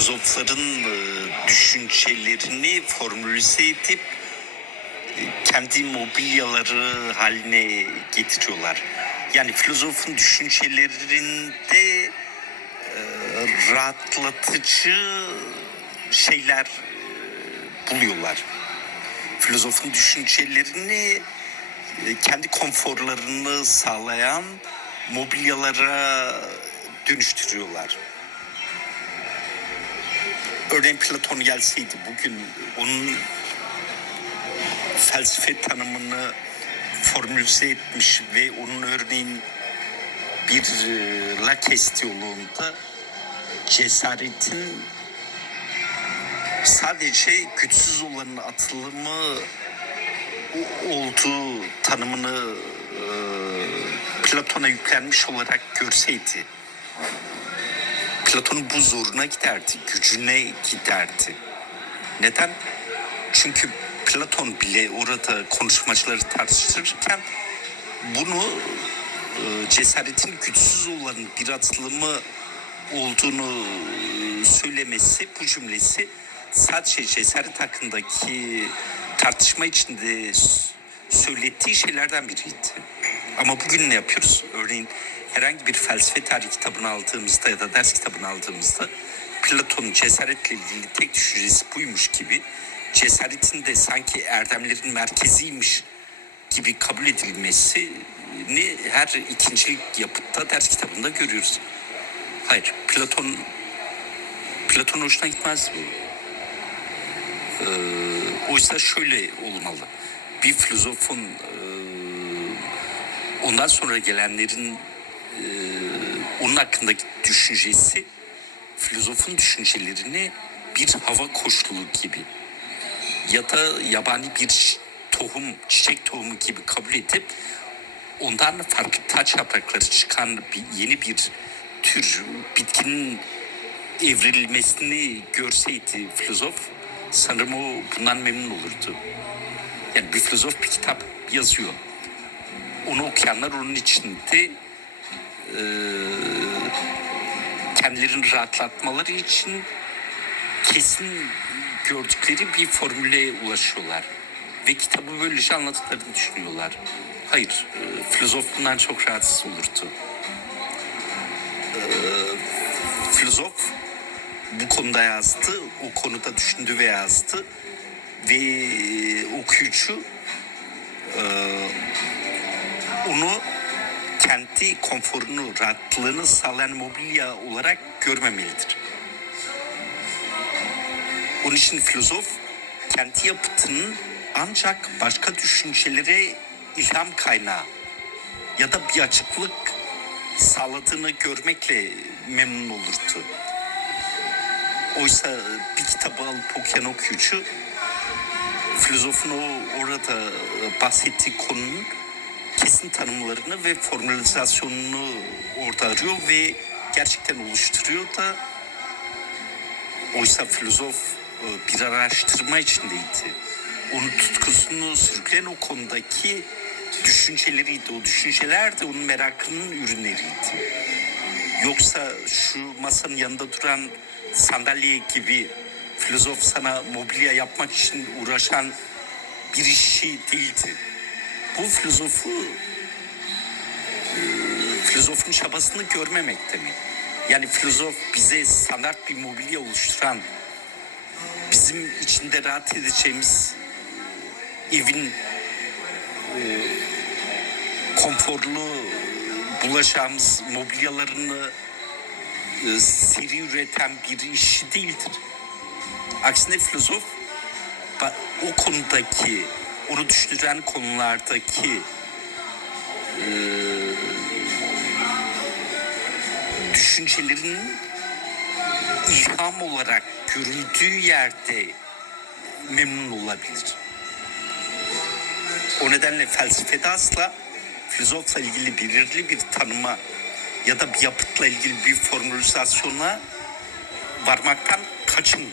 filozofların e, düşüncelerini formülize edip e, kendi mobilyaları haline getiriyorlar. Yani filozofun düşüncelerinde e, rahatlatıcı şeyler buluyorlar. Filozofun düşüncelerini kendi konforlarını sağlayan mobilyalara dönüştürüyorlar. Örneğin Platon gelseydi bugün onun felsefe tanımını formülize etmiş ve onun örneğin bir e, Laques diyaloğunda cesaretin sadece güçsüz olanın atılımı olduğu tanımını e, Platon'a yüklenmiş olarak görseydi Platon'un bu zoruna giderdi, gücüne giderdi. Neden? Çünkü Platon bile orada konuşmacıları tartıştırırken bunu e, cesaretin güçsüz olan bir atılımı olduğunu e, söylemesi, bu cümlesi sadece cesaret hakkındaki tartışma içinde s- söylettiği şeylerden biriydi. Ama bugün ne yapıyoruz? Örneğin herhangi bir felsefe tarihi kitabını aldığımızda ya da ders kitabını aldığımızda Platon'un cesaretle ilgili tek düşüncesi buymuş gibi cesaretin de sanki erdemlerin merkeziymiş gibi kabul edilmesini her ikincilik yapıtta ders kitabında görüyoruz. Hayır, Platon Platon hoşuna gitmez bu. Ee, oysa şöyle olmalı. Bir filozofun e, ondan sonra gelenlerin e, onun hakkındaki düşüncesi filozofun düşüncelerini bir hava koşulu gibi ya da yabani bir tohum, çiçek tohumu gibi kabul edip ondan farklı taç yaprakları çıkan bir, yeni bir tür bitkinin evrilmesini görseydi filozof sanırım o bundan memnun olurdu. Yani bir filozof bir kitap yazıyor. Onu okuyanlar onun içinde eee kendilerini rahatlatmaları için kesin gördükleri bir formüle ulaşıyorlar. Ve kitabı böylece anlattıklarını düşünüyorlar. Hayır, e, filozof bundan çok rahatsız olurdu. E, filozof bu konuda yazdı, o konuda düşündü ve yazdı. Ve e, okuyucu onu kendi konforunu, rahatlığını sağlayan mobilya olarak görmemelidir. Onun için filozof kendi yapıtının ancak başka düşüncelere ilham kaynağı ya da bir açıklık sağladığını görmekle memnun olurdu. Oysa bir kitabı alıp okuyan okuyucu filozofun o orada bahsettiği konunun kesin tanımlarını ve formülizasyonunu orada arıyor ve gerçekten oluşturuyor da oysa filozof e, bir araştırma içindeydi. Onun tutkusunu sürükleyen o konudaki düşünceleriydi. O düşünceler de onun merakının ürünleriydi. Yoksa şu masanın yanında duran sandalye gibi filozof sana mobilya yapmak için uğraşan bir işi değildi. Bu filozofu e, filozofun çabasını görmemek demek. Yani filozof bize standart bir mobilya oluşturan, bizim içinde rahat edeceğimiz evin e, konforlu bulaşağımız mobilyalarını e, seri üreten bir işi değildir. Aksine filozof o konudaki, onu düşündüren konulardaki e, düşüncelerinin ilham olarak görüldüğü yerde memnun olabilir. O nedenle felsefede asla filozofla ilgili belirli bir tanıma ya da bir yapıtla ilgili bir formülizasyona varmaktan kaçın